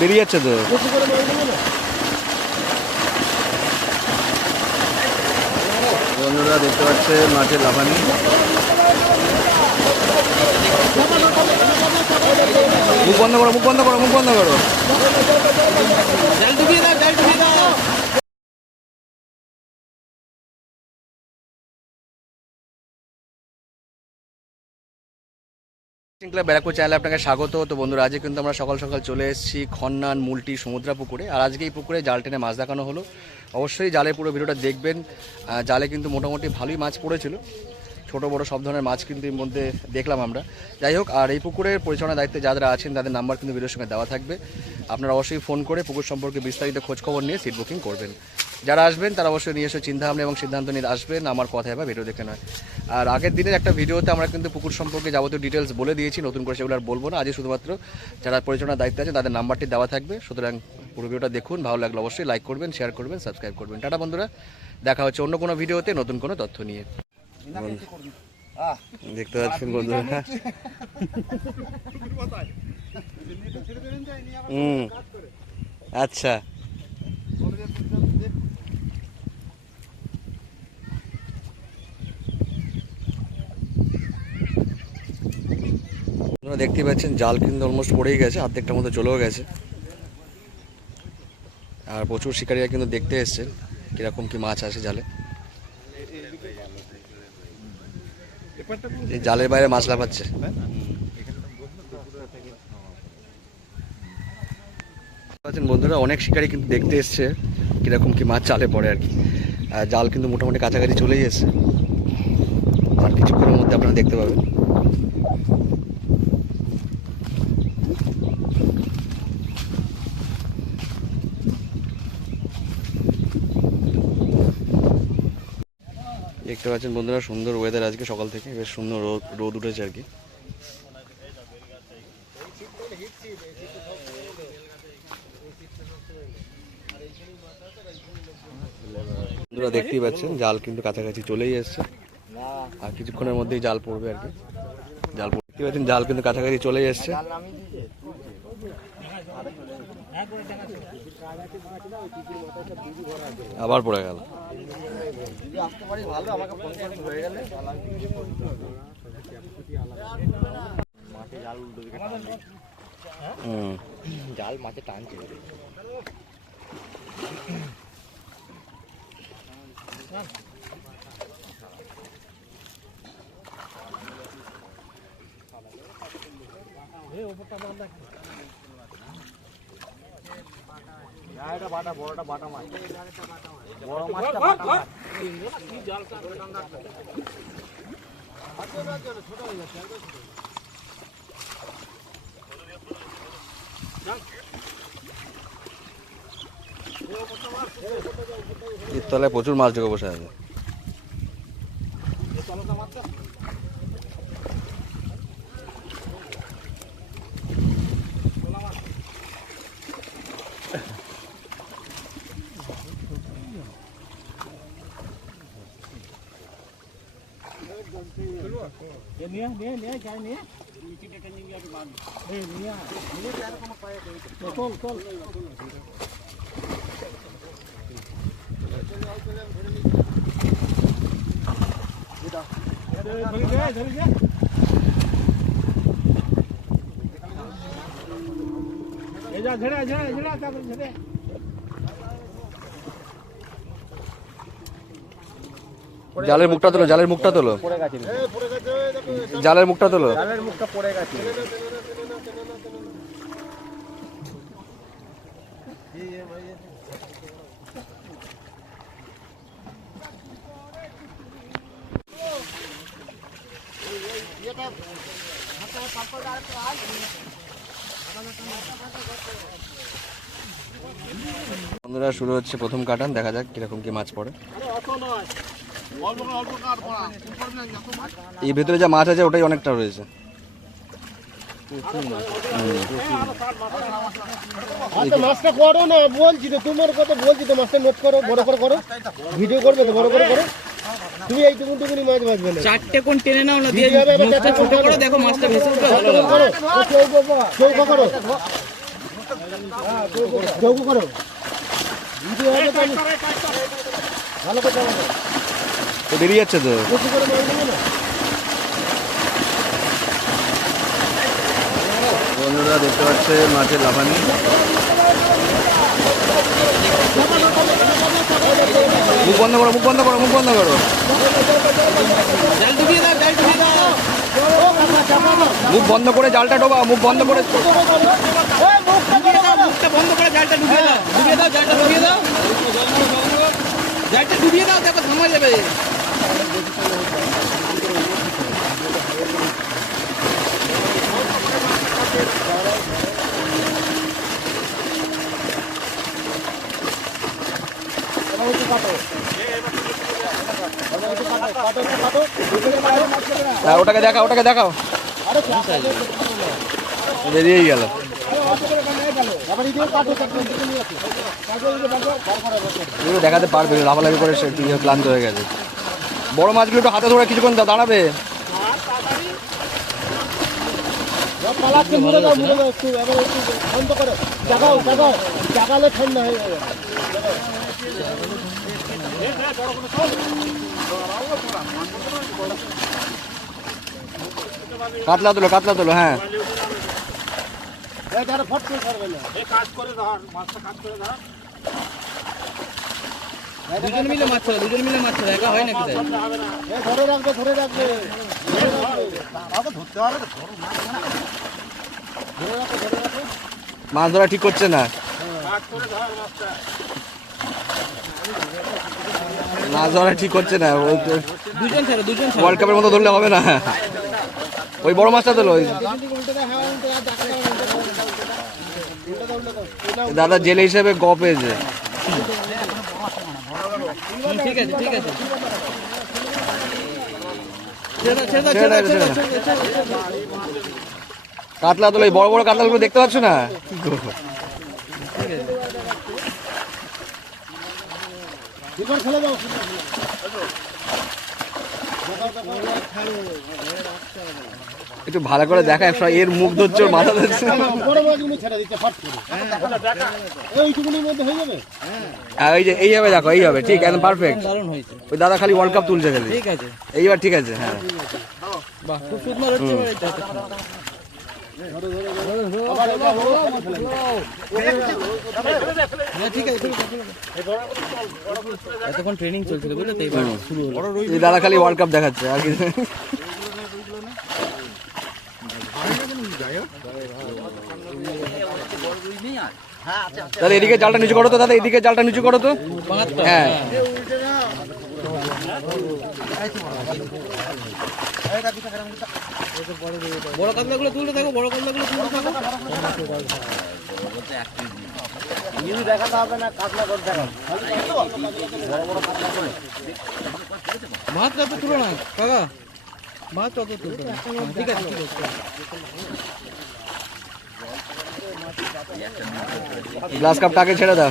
বেরিয়ে যাচ্ছে তো। বন্ধুরা দেখতে পাচ্ছে মাছের লাফানি। মুখ বন্ধ করো, মুখ বন্ধ করো, মুখ বন্ধ করো। ব্যারাকপুর চ্যানেলে আপনাকে স্বাগত। তো বন্ধুরা আজকে কিন্তু আমরা সকাল সকাল চলে এসেছি খন্নান মুলটি সমুদ্রা পুকুরে। আর আজকে এই পুকুরে জাল টেনে মাছ দেখানো হলো। অবশ্যই জালের পুরো ভিডিওটা দেখবেন। জালে কিন্তু মোটামুটি ভালোই মাছ পড়েছিল, ছোটো বড়ো সব ধরনের মাছ কিন্তু এর মধ্যে দেখলাম আমরা। যাই হোক, আর এই পুকুরের পরিচালনার দায়িত্বে যারা আছেন তাদের নাম্বার কিন্তু ভিডিওর সঙ্গে দেওয়া থাকবে। আপনারা অবশ্যই ফোন করে পুকুর সম্পর্কে বিস্তারিত খোঁজখবর নিয়ে সিট বুকিং করবেন। যারা আসবেন তারা অবশ্যই নিয়ে এসে চিন্তাভাবনা এবং সিদ্ধান্ত নিয়ে আসবেন, আমার কথায় বা ভিডিও দেখে নয়। আর আগের দিনের একটা ভিডিওতে আমরা কিন্তু পুকুর সম্পর্কে যাবতীয় ডিটেলস বলে দিয়েছি, নতুন করে সেগুলো আর বলবো না। আজকে শুধুমাত্র যারা পরিচালনার দায়িত্বে আছে তাদের নাম্বারটি দেওয়া থাকবে। সুতরাং পুরো ভিডিওটা দেখুন, ভালো লাগলে অবশ্যই লাইক করবেন, শেয়ার করবেন, সাবস্ক্রাইব করবেন। টাটা বন্ধুরা, দেখা হচ্ছে অন্য কোনো ভিডিওতে নতুন কোনো তথ্য নিয়ে। দেখতে পাচ্ছেন বন্ধুরা, আচ্ছা দেখতে পাচ্ছেন জাল কিন্তু অলমোস্ট পড়েই গেছে, অর্ধেকটার মতো চলেও গেছে। আর প্রচুর শিকারীরা কিন্তু দেখতে এসছেন কিরকম কি মাছ আছে জালে। এই জালের বাইরে মাছ লাফাচ্ছে। বন্ধুরা অনেক শিকারী কিন্তু দেখতে এসছে কিরকম কি মাছ জালে পড়ে আর কি। জাল কিন্তু মোটামুটি কাছাকাছি চলেই এসছে, আর কিছুক্ষণের মধ্যে আপনারা দেখতে পাবেন। দেখতে পাচ্ছেন বন্ধুরা সুন্দর ওয়েদার আজকে, সকাল থেকে বেশ সুন্দর রোদ উঠেছে আর কি। বন্ধুরা দেখতেই পাচ্ছেন জাল কিন্তু কাছাকাছি চলেই এসছে, আর কিছুক্ষণের মধ্যেই জাল পড়বে আর কি। জাল দেখতে পাচ্ছেন জাল কিন্তু কাছাকাছি চলেই এসছে। আবার পড়ে গেল। জাল মাঠে টানছে। এটা বাটা বড়টা বাটা মাছ, বড় মাছটা বাটা মাছ। ছোট হয়ে যাচ্ছে, এর তলায় প্রচুর মাছ ঢুকে বসে আছে। জালের মুখটা তোলো, জালের মুখটা তোলো, জালের মুখটা তোলো। জালের মুখটা পড়ে গেছে। বন্ধুরা শুরু হচ্ছে প্রথম কাটান, দেখা যাক কিরকম কি মাছ পড়ে। এই ভেতরে যা মাছ আছে ওটাই অনেকটা রয়েছে। মাছটা করো না বলছি তো, তোমার কথা বলছি তো, মাছটা নোট করো, বড় করে করো, ভিডিও করবে তো বড় করে করো। তুমি এইটুকুনি মাছ বাঁচবে না। চারটে কোন টেনে নাও না দিয়ে মুখটা ছোট করে দেখো মাছটা ভেসে উঠবে ভালো চৌকো লাগে। করো, চৌকো করো, চৌকো করো। ভিডিও হবে তো আমি- ভালো করে চালাবো। তো বেরিয়ে যাচ্ছে তো। বেশি করে মাছ নেবে না। বন্ধুরা দেখতে পাচ্ছে মাছের লাফানি। মুখ বন্ধ করো, মুখ বন্ধ করো, মুখ বন্ধ করো। জাল ডুবিয়ে দাও, জাল ডুবিয়ে দাও। মুখ বন্ধ করে জালটা ঢোকাও, মুখ বন্ধ করে। ডুবিয়ে দাও, মুখটা বন্ধ করে জালটা ডুবিয়ে দাও। ডুবিয়ে দাও, জালটা ডুবিয়ে দাও। জালটা ডুবিয়ে দাও, দেখো থামা যাবে। হ্যাঁ, ওটাকে দেখাও, ওটাকে দেখাও। বেরিয়েই গেল। এগুলো দেখাতে পারবে না, লাফালাফি করে সে ক্লান্ত হয়ে গেছে। বড় মাছগুলো একটু হাতে ধরে কিছুক্ষণ দাঁড়াবে। পালাচ্ছে, মুড়ে দাও, মুড়ে দাও একটু, এবার একটু বন্ধ করো। জাগাও, জাগাও, জাগালে ঠান্ডা হয়ে যাবে। কাতলা তোলো, কাতলা তোলো, হ্যাঁ। এই যারা ফট করে ছাড়বে না। দুজন মিলে মাছ ছাড়ো, দুজন মিলে মাছ ছাড়ো, একা হয় নাকি তাই? এই ধরে রাখবে, ধরে রাখবে। মাছ ধরা ঠিক করছে না। মাছ ধরা ঠিক করছে না। দুজন ছাড়ো, দুজন ছাড়ো। ওয়ার্ল্ড কাপের মতো ধরলে হবে না। ওই বড় মাছটা তোলো। দাদা জেলে হিসেবে গ পেয়েছে। ঠিক আছে, ঠিক আছে। ছেড়ে দাও, ছেড়ে দাও, ছেড়ে দাও, ছেড়ে দাও, ছেড়ে দাও। ছেড়ে দাও, ছেড়ে দাও। কাতলা তোলো, এই বড় বড় কাতলাগুলো দেখতে পাচ্ছ না? এবার ফেলে দাও। একটু ভালো করে দেখা, এর মুখ ধরছে, ওর মাথা ধরছে। বড় মাছগুলো ছেড়ে দিচ্ছে ফট করে। এইটুকুনির মধ্যে হয়ে যাবে। হ্যাঁ, এই যে এইভাবে দেখো, এই হবে ঠিক, একদম পারফেক্ট। দারুণ হয়েছে। ওই দাদা খালি ওয়ার্ল্ড কাপ তুলছে খালি। ঠিক আছে, এইবার ঠিক আছে, হ্যাঁ। বাহ, খুব সুন্দর হচ্ছে এবার এটা। আবার এটা হলো, ফেলে দাও। হ্যাঁ, ঠিক আছে, ঠিক আছে, ঠিক আছে। এতক্ষণ ট্রেনিং চলছিল বুঝলে তো, এবার শুরু হলো। এই দাদা খালি ওয়ার্ল্ড কাপ দেখাচ্ছে আর কি। তাহলে এদিকে জালটা নিচু করো তো দাদা, এদিকে জালটা নিচু করো তো। বাহাত্তর, হ্যাঁ। বড় কাতলাগুলো তুলতে থাকো, বড় কাতলাগুলো তুলতে থাকো। দেখাতে হবে না, কাতলা করে দেখাও। মাছ অত তুলো না কাকা, মাছ অত তুলতে না। হ্যাঁ, ঠিক আছে, ঠিক আছে। গ্লাস কাপটা আগে ছেড়ে দাও।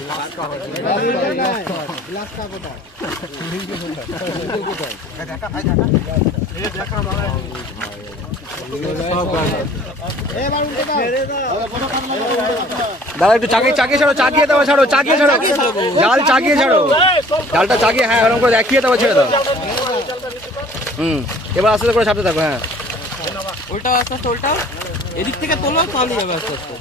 দাদা একটু চাকিয়ে চাকিয়ে ছাড়ো, চাকিয়ে দেওয়া ছাড়ো, চাকিয়ে ছাড়ো, জাল চাকিয়ে ছাড়ো, জালটা চাকিয়ে, হ্যাঁ ওরকম করে দেখিয়ে দেওয়া, ছেড়ে দাও। এবার আস্তে আস্তে করে ছাড়তে থাকো, হ্যাঁ। উল্টাও, আস্তে আস্তে উল্টাও। এদিক থেকে তোলো, তাহলেই যাবে আস্তে আস্তে।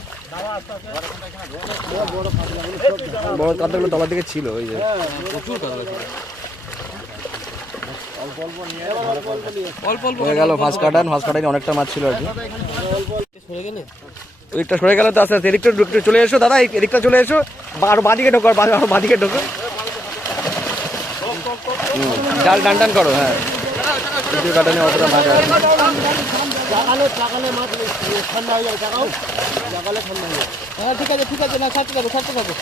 বড় কাতলাগুলো তলার দিকে ছিল, ওই যে প্রচুর কাতলা ছিল। অল্প অল্প হয়ে গেল ফার্স্ট কাটান। ফার্স্ট কাটাইনে অনেকটা মাছ ছিল আর কি। সরে গেলে ওইদিকটা সরে গেল তো আস্তে আস্তে। এদিকটা একটু চলে এসো দাদা, এদিকটা চলে এসো, আরো বাঁদিকে ঢোকো, আরো বাঁদিকে ঢোকো। জাল টান টান করো, হ্যাঁ। কাটানে অতটা মাছ আছে। জাগালে মাছ ঠান্ডা হয়ে যাবে, জাগাও, জাগালে ঠান্ডা হয়ে যাবে। হ্যাঁ, ঠিক আছে, ঠিক আছে। না, ছাড়তে থাকো, ছাড়তে থাকো।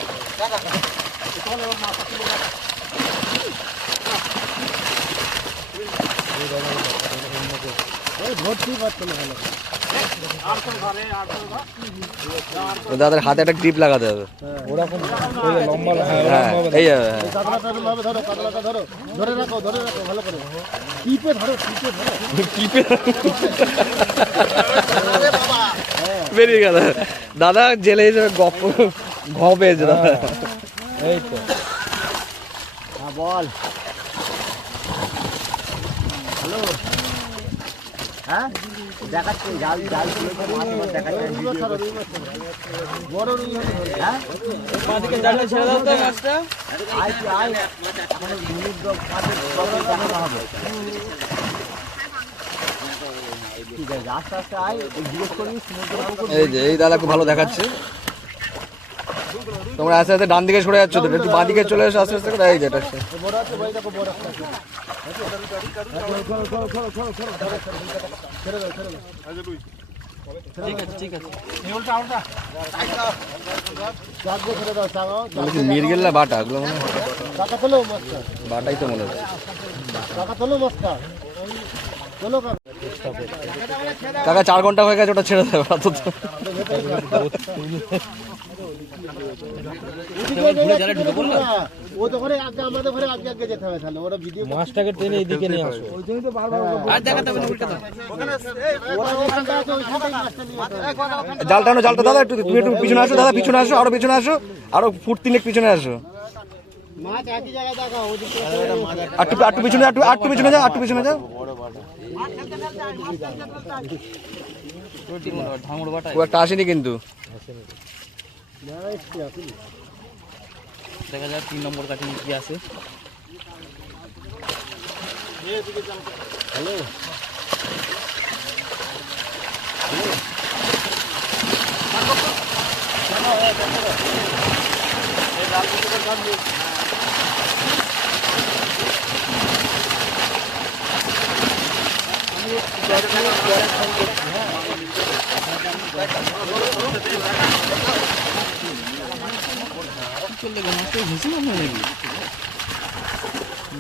এই ভর্তি পাচ্ছে না ভালো। দাদার হাতে একটা গ্রিপ লাগাতে হবে। ওরকম ওই লম্বা হ্যাঁ এই যাবে, হ্যাঁ। কাতলাটা এরকমভাবে ধরো, কাতলাটা ধরো, ধরে রাখো ভালো করে, টিপে ধরো। বেরিয়ে গেল দাদা, জেলে হিসেবে ঘ পেয়েছে দাদা। এই তো হ্যাঁ বল। হ্যালো, হ্যাঁ দেখাচ্ছে জাল তুলেছে, মাছ দেখাচ্ছে বড় রুই হলে, হ্যাঁ মাঝকে জালে ছেড়ে দাও তো মাছটা। আয় তুই আয়, এখন মিনিট মাছের দেখানো হবে। ঠিক আছে, আস্তে আস্তে আয়, জিজ্ঞেস করি সমুদ্র। এই যে এই দাদা খুব ভালো দেখাচ্ছে। তোমরা আস্তে আস্তে ডান দিকে সরে যাচ্ছ তো, একটু বাঁ দিকে চলে এসো আস্তে আস্তে করে। এই যে এটা বড় আছে ভাই, দেখো বড় একটা আছে। ঠিক আছে চাকবো ছেড়ে দাও, চাগাও। মিরগেল না বাটা, ওগুলো মনে হয় টাকা তোলো মাছটা, বাটাই তো মনে হচ্ছে। টাকা তোলো মাছটা, তোলো কাকা। কাকা 4 ঘন্টা হয়ে গেছে, ওটা ছেড়ে দেবে। অত তো ও তো ঘরে আগে, আমাদের ঘরে আগে যেতে হবে, তাহলে ওরা ভিডিও মাছটাকে টেনে এইদিকে নিয়ে আসো। আর দেখাতে হবে না, উল্টা দাও। ওরা ওখানটা আছে, ওইখানটাই মাছটা নিয়ে যেতে হবে। জাল টানো দাদা, একটু তুমি একটু পিছনে আসো দাদা, পিছনে আসো, আরো পিছনে আসো, আরো ফুট 3 পিছনে আসো। মাছ একই জায়গায় দেখাও, ওদিকে একটু পিছনে, একটু পিছনে যাও, একটু পিছনে যাও। ধামড় বাটা খুব একটা আসেনি কিন্তু। দেখা যাক 3 নম্বর কাটিং কি আছে। হ্যালো,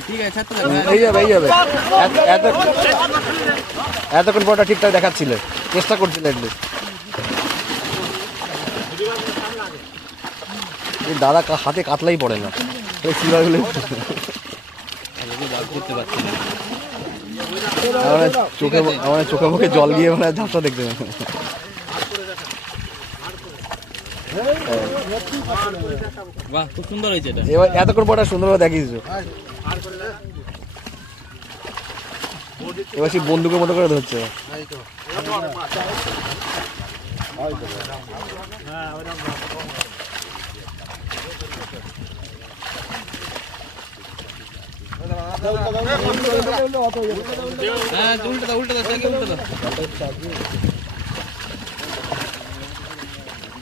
ঠিক আছে, ছাড়তে এই যাবে, এই যাবে। এতক্ষণ পরটা ঠিকঠাক দেখাচ্ছিলে, চেষ্টা করছিলে একটু। এই দাদা হাতে কাতলাই পড়ে না, এই সিলভারগুলো করতে পারছি না। আমার চোখে মুখে জল দিয়ে মানে ঝাপটা দেখতে পাবে। বাহ, খুব সুন্দর হয়েছে এটা। এবার এতক্ষণ পরটা সুন্দরভাবে দেখিয়েছো। এবার সেই বন্দুকের মতো করে ধরছে। হ্যাঁ, উল্টা দাও, উল্টা দাও, চাকি উল্টা দাও।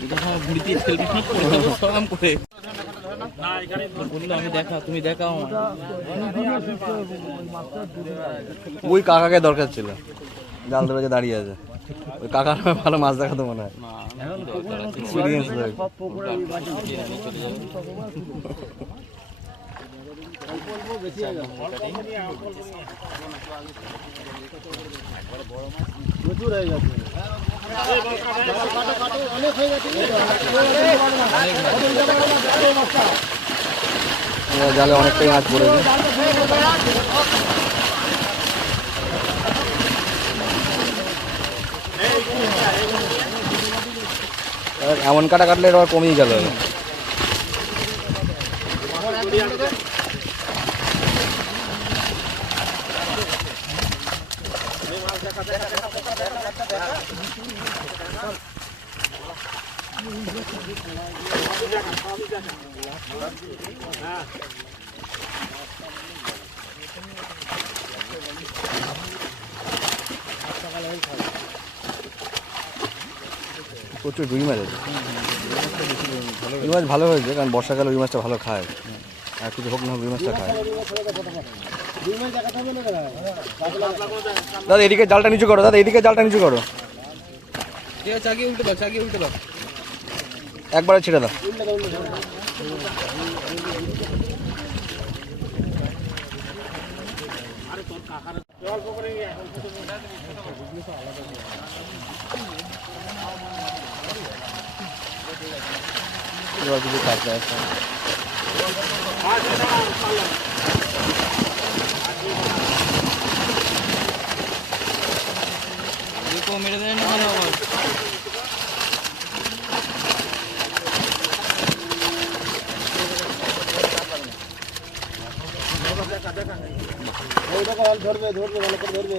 এটা সব ঘুরিতে ফেলবি না, সরাম করে। বললো আমি দেখা, তুমি দেখাও আমার। ওই কাকাকে দরকার ছিল, জাল ধরে যে দাঁড়িয়ে আছে। ওই কাকার ভালো মাছ দেখাতো মনে হয়, এক্সপিরিয়েন্স। প্রচুর হয়ে গেছে, অনেক হয়ে গেছে। জালে অনেকটাই মাছ পড়েছে। এমন কাটা কাটলে এটা কমেই গেল। প্রচুর রুই মাছ আছে। রুই মাছ ভালো হয়েছে, কারণ বর্ষাকালে রুই মাছটা ভালো খায়, আর কিছু হোক না হোক রুই মাছটা খায়। দাদা এদিকে জালটা নিচু করো, দাদা এদিকে জালটা নিচু করো। ঠিক আছে, চাকি উল্টে দাও, চাকি উল্টে দাও। একবারে ছেড়ে দাও। এবার কিছু কাঁকড়া আছে। দেখো মেরে দেয় না কেন আবার? ওই দেখো ধরবে ধরবে ভালো করে ধরবে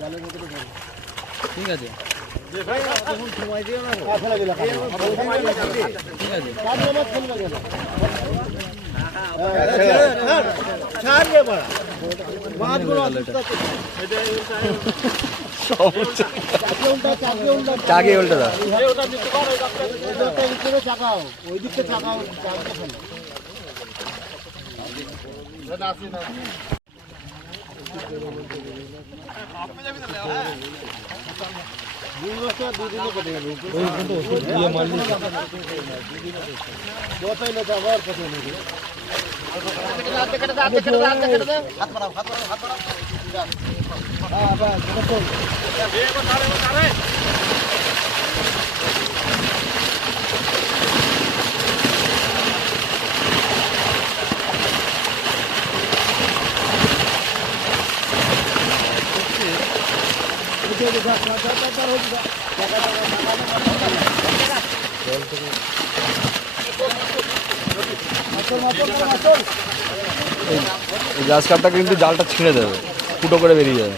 জালের মধ্যে ধরবে ঠিক আছে সময় দিও না ফেলে দিলে ঠিক আছে। কাজে মাছ ফেলবে কেন ছাড় রে বড়া মাছগুলো চাকে উল্টে দাও। চাকাও ওই দিকটা চাকাও চাকা ফেলো এই গ্রাস কাপটা কিন্তু জালটা ছিঁড়ে দেবে, ফুটো করে বেরিয়ে যাবে।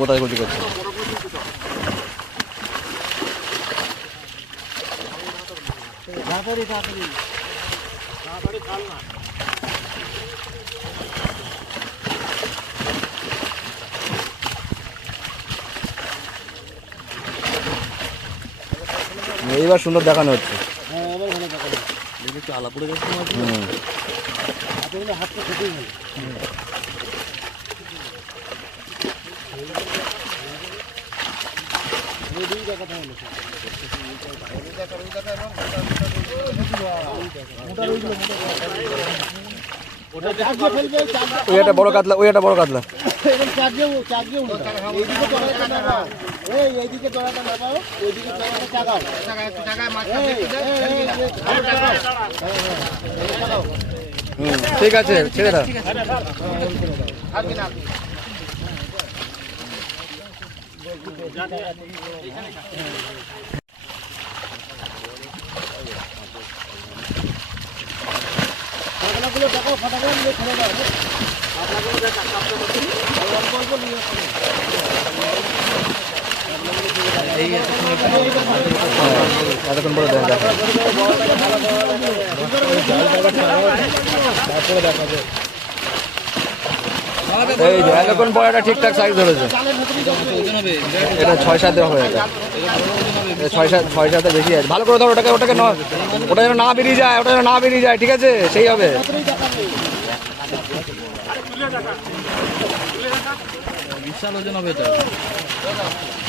গোটায় গতি করছে। এইবার সুন্দর দেখানো হচ্ছে। একটু আলাপুরে গেছে হাতটা খেতেই ভালো ওই একটা বড় কাতলা, ওই একটা বড় কাতলা। এইদিকে দড়াটা নামাও, ওইদিকে দড়াটা চাগাও। ঠিক আছে, ছেড়ে দাও। পাগলাগুলো দেখো ফটাফট নিয়ে ছেড়ে দাও। এতক্ষণ পরে দেখা যাবে। এই যে এতক্ষণ পরে একটা ঠিকঠাক সাইজ ধরেছে। এটা 6-7 হয়ে যায়, 6-7 বেশি আছে। ভালো করে ধরো ওটাকে, ওটাকে ওটা যেন না বেরিয়ে যায়, ওটা যেন না বেরিয়ে যায়। ঠিক আছে, সেই হবে। বিশাল ওজন হবে এটা।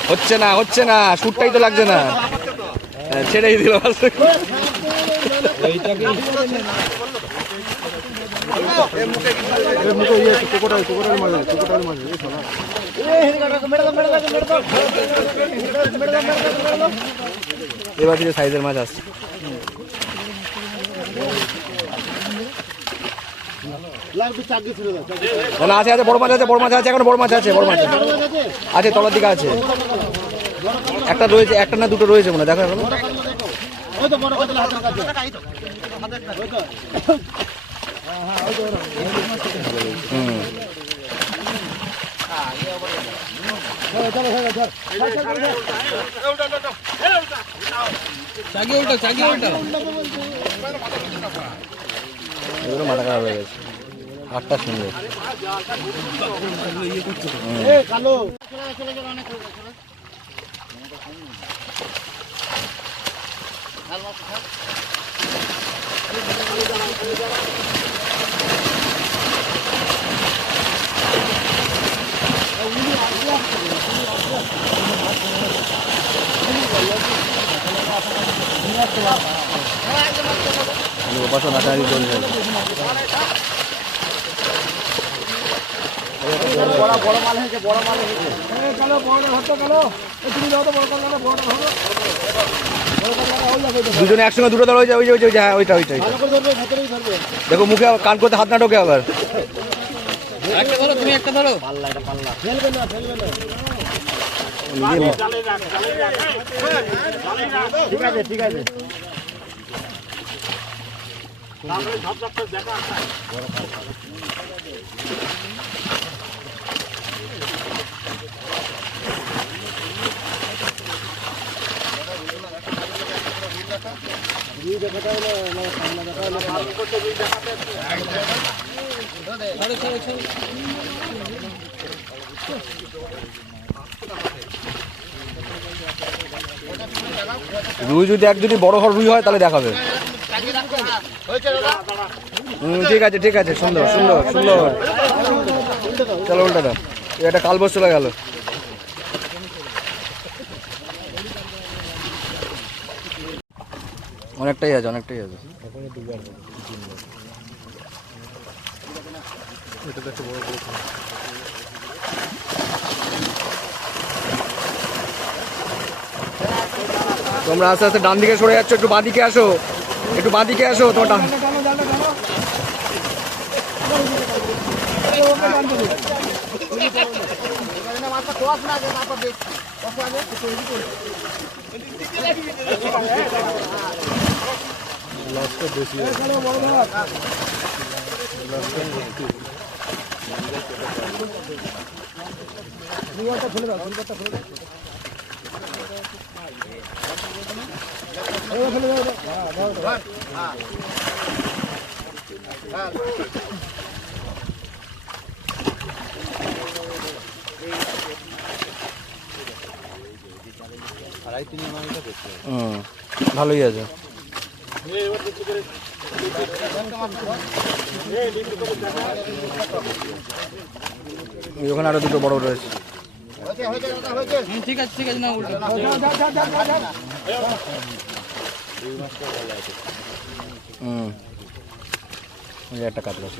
হচ্ছে না, হচ্ছে না, সুটটাই তো লাগছে না। ছেড়েই দিল। এবার কিছু সাইজের মাছ আসছে। না, আছে আছে, বড় মাছ আছে, বড় মাছ আছে, এখন বড় মাছ আছে, বড় মাছ আছে, তলার দিকে আছে। একটা রয়েছে, একটা না দুটো রয়েছে মনে, দেখো এখন। চাগি উল্টা, চাগি উল্টা। এগুলো মাথা খারাপ হয়ে গেছে। হাতটা সুন্দর। উপাসনা বড় মাল হয়েছে চলো বড় ধরতে গেলো তুমি যাও তো বড় করে গেলো বড়টা ধরো দুজনে একসঙ্গে দুটো ধরো, ওই যে ওই যে ওই যে হ্যাঁ ওইটা ওইটা ভালো করে ধরবে ভেতরেই ধরবে দেখো মুখে কান করতে হাত না ঢোকে আবার। একটা ধরো, তুমি একটা ধরো। ফেলবে না ঠিক আছে ছাড়ো, ছাড়ো, ছাড়ো। রুই যদি এক যদি বড় রুই হয় তাহলে দেখাবে। ঠিক আছে ঠিক আছে, সুন্দর সুন্দর সুন্দর। চলো উল্টা দাও, এটা কালবস চলে গেল। অনেকটাই আছে অনেকটাই আছে। তোমরা আস্তে আস্তে ডান দিকে সরে যাচ্ছ, একটু বাঁ দিকে আসো, একটু বাঁ দিকে আসো। তোমার ডান ভালোই আছে। ওখানে আরো দুটো বড় রয়েছে। ঠিক আছে ঠিক আছে, না উল্টো। একটা কাতলা আছে।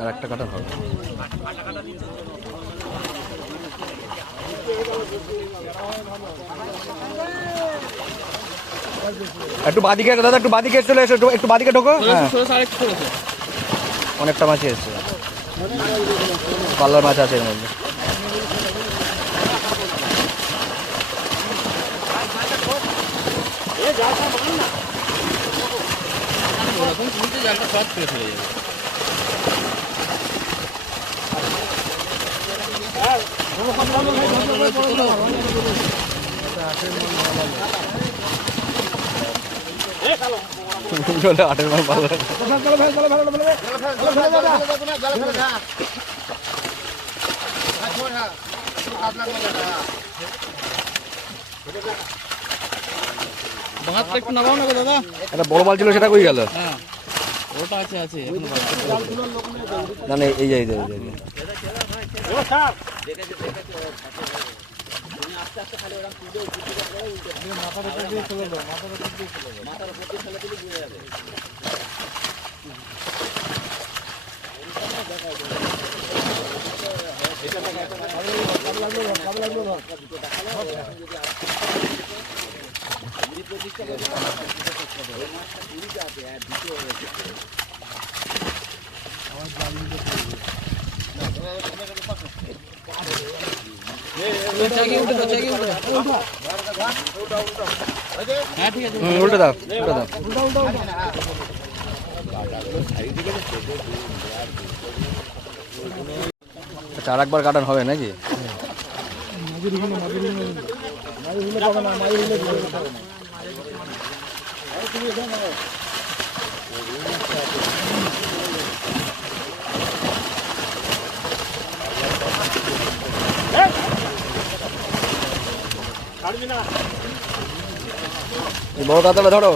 আর একটা কাটা হবে। একটু বাদিকে দাদা, একটু বাদিকে চলে এসো, একটু বাদিকে ঢোকো। হ্যাঁ অনেকটা মাছই এসছে, পাল্লার মাছ আছে এর মধ্যে। জালটা শর্ট করে ফেলে যাবে। আটের মাল ভালো। ভাতটা একটু নামাও না গো দাদা। একটা বড় মাল ছিল, সেটা কই গেল? হ্যাঁ ওটা আছে আছে। না না এই যাই যাই। হ্যাঁ ঠিক আছে, উল্টে দাও উল্টে দাও। আচ্ছা আর একবার কাটান হবে নাকি? বড় কাতলা ধরো,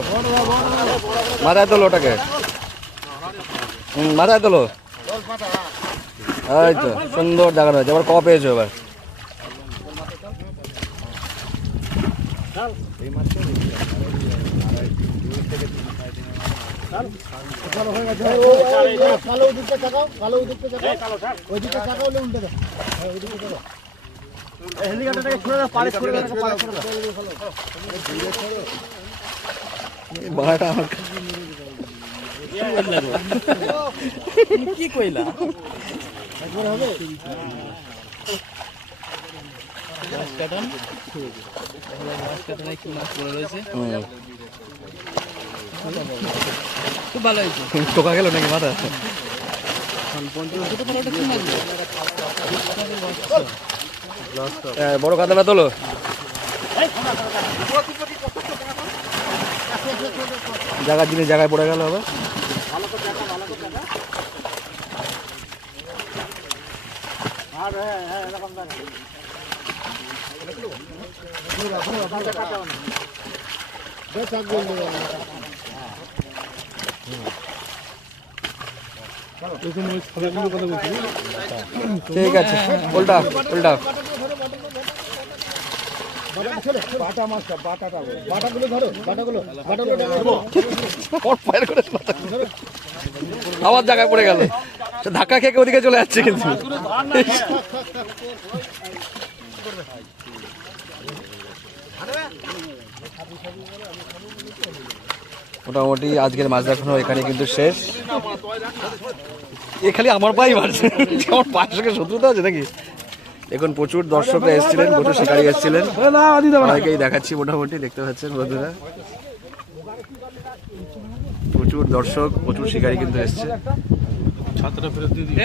মাথায় তোলো ওটাকে। মাথায় তোলো। এই তো সুন্দর জায়গা রয়েছে। এবার ক পেয়েছো এবার? চলো হয়ে গেছে কালো দিকটা চাকাও কালো দিকটা চাকাও ওই দিকটা চাকাও লে উল্টে দাও ওই দিকটা চাকাও হেলিকপ্টারটাকে ছুড়ে দাও পাড়ে ছুড়ে দাও পাড়ে ছুড়ে দাও বাড়াটা আমার কি কইলা একবার হবে মাছ কাটান মাছ কাটান একটু মাছ পড়ে রয়েছে খুব ভালো হয়েছে টোকা গেল নাকি মাথা ছোট বড়টা কি মাছ বড় কাতলা তোলো জায়গার জিনিস জায়গায় পড়ে গেল আবার আর হ্যাঁ এরকম দেখা ঠিক আছে উল্টা উল্টা বাটা মাছটা বাটাটা বাটাগুলো ধরো বাটাগুলো আবার জায়গায় পড়ে গেল ধাক্কা খেয়ে ওদিকে চলে যাচ্ছে কিন্তু মোটামুটি আজকের মাছ দেখানো এখানে কিন্তু শেষ এ খালি আমার পাই মারছে আমার পায়ের সঙ্গে শত্রুতা আছে নাকি এখন প্রচুর দর্শকরা এসেছিলেন প্রচুর শিকারী এসেছিলেন অনেকেই দেখাচ্ছি মোটামুটি দেখতে পাচ্ছেন বন্ধুরা প্রচুর দর্শক প্রচুর শিকারী কিন্তু এসছে ছাত্র ফেরত দিয়ে